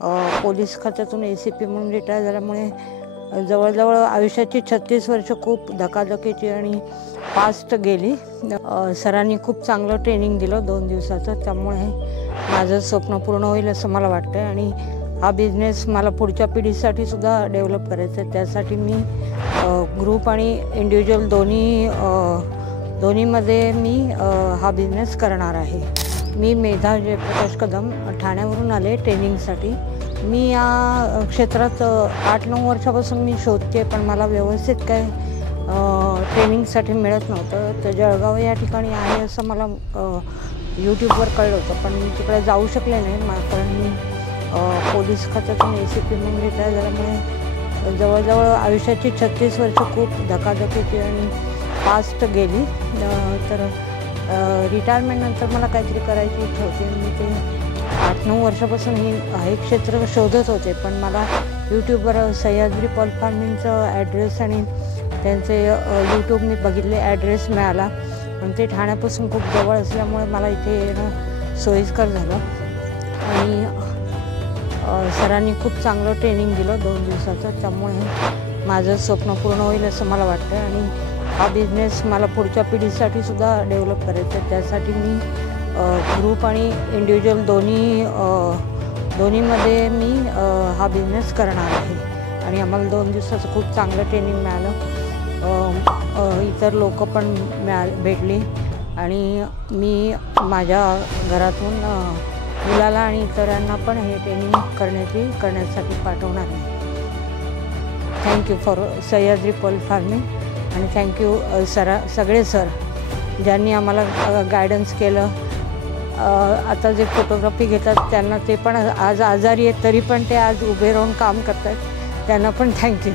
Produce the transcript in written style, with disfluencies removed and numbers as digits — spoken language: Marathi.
पोलीस खात्यातून ACP म्हणून रिटायर झाल्यामुळे जवळजवळ आयुष्याची 36 वर्ष खूप धकाधकीची आणि फास्ट गेली। सरांनी खूप चांगलं ट्रेनिंग दिलं 2 दिवसाचं, त्यामुळे माझं स्वप्न पूर्ण होईल असं मला वाटतं आणि हा बिझनेस मला पुढच्या पिढीसाठी सुद्धा डेव्हलप करायचा आहे। त्यासाठी मी ग्रुप आणि इंडिव्हिज्युअल दोन्हीमध्ये मी हा बिझनेस करणार आहे। मी मेधा जयप्रकाश कदम ठाण्यावरून आले ट्रेनिंगसाठी। मी या क्षेत्रात 8-9 वर्षापासून मी शोधते, पण मला व्यवस्थित काय ट्रेनिंगसाठी मिळत नव्हतं। तर जळगाव या ठिकाणी आहे असं मला यूट्यूबवर कळलं होतं, पण मी तिकडे जाऊ शकले नाही कारण मी पोलीस खात्यातून ACP म्हणून रिटायर झाल्यामुळे जवळजवळ आयुष्याची 36 वर्ष खूप धकाधकीची आणि फास्ट गेली। तर रिटायरमेंटनंतर मला काहीतरी करायची इच्छा होती। मी ते 8-9 वर्षापासून हे क्षेत्र शोधत होते, पण मला यूट्यूबवर सह्याद्री पॉल फार्मिंगचं ॲड्रेस आणि त्यांचे यूट्यूब मी बघितले, ॲड्रेस मिळाला, पण ते ठाण्यापासून खूप जवळ असल्यामुळे मला इथे येणं सोयीस्कर झालं आणि सरांनी खूप चांगलं ट्रेनिंग दिलं 2 दिवसाचं, त्यामुळे माझं स्वप्न पूर्ण होईल असं मला वाटतं आणि हा बिझनेस मला पुढच्या पिढीसाठी सुद्धा डेव्हलप करायचा आहे। त्यासाठी मी ग्रुप आणि इंडिव्हिज्युअल दोन्हीमध्ये मी हा बिझनेस करणार आहे आणि आम्हाला 2 दिवसाचं खूप चांगलं ट्रेनिंग मिळालं। इतर लोक पण भेटली आणि मी माझ्या घरातून मुलाला आणि इतरांना पण हे ट्रेनिंग करण्यासाठी पाठवणार आहे। Thank you for Sahyadri Paul farming आणि थँक्यू सगळे सर ज्यांनी आम्हाला गायडन्स केलं। आता जे फोटोग्राफी घेतात त्यांना ते पण आज आजारी आहेत, तरी पण ते आज उभे राहून काम करतात, त्यांना पण थँक्यू।